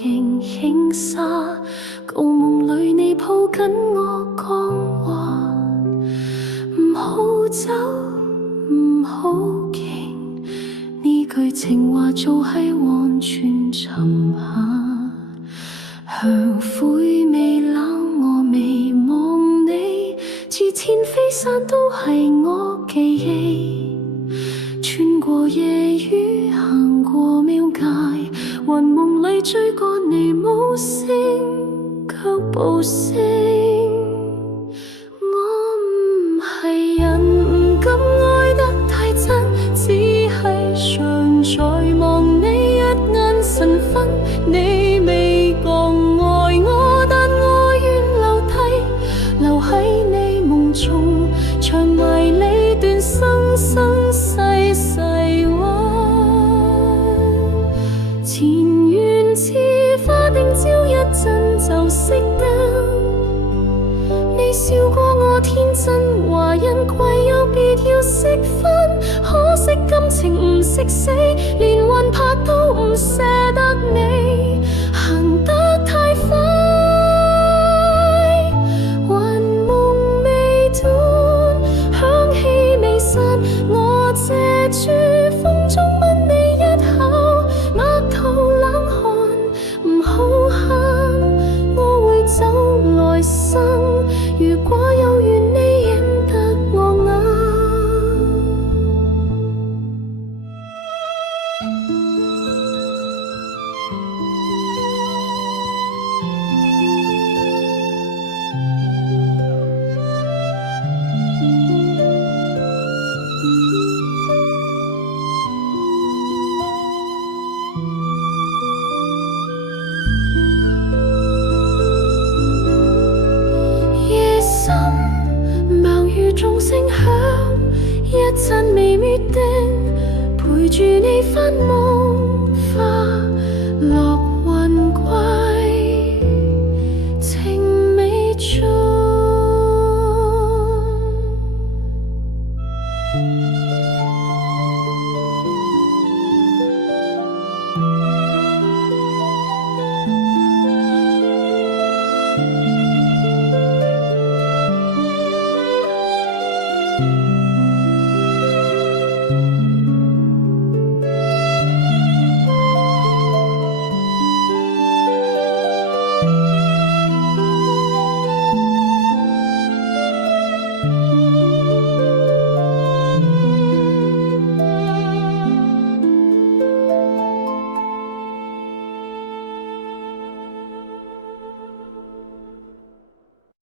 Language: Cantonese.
仍輕沙，舊夢裏你抱緊我講話，唔好走，唔好傾，呢句情話早喺完全沉下，香灰未冷，我未望你，似天飛山都係我記憶，穿過夜雨，行過廟街，魂夢裏追過你，無聲卻無聲。我唔係人，唔敢愛得太真，只係常在望你一眼神分。你未講愛我，但我願留低，留喺你夢中，長埋你段生生世世溫。前緣似花丁朝一陣就熄燈，你笑過我天真，話因貴有別要識分，可惜感情唔識死，連魂魄都唔捨得你，行得太快，魂夢未斷，香氣未散，我借住風中吻你一口，額頭冷汗，唔好喊，我會走來生，如果有緣你認得我眼。夜深盲語鐘聲響，一盞未滅燈，陪住你返夢花落雲歸，情未盡。